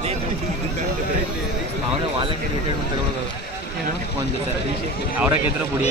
ಅವರೇ ವಾದಕ್ಕೆ ರೀತಿಯನ್ನು ತಗೋದಲ್ಲ ಅವರ ಕೇಂದ್ರ ಪುಡಿ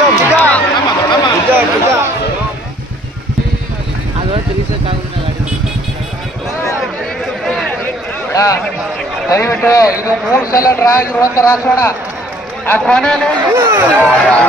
ದಯವಿಟ್ಟು ಇದು ಮೂರು ಸಲ ಡ್ರಾ ಆಗಿರುವಂತ ರಾಸೋಣ ಆ ಕೊನೆಯಲ್ಲಿ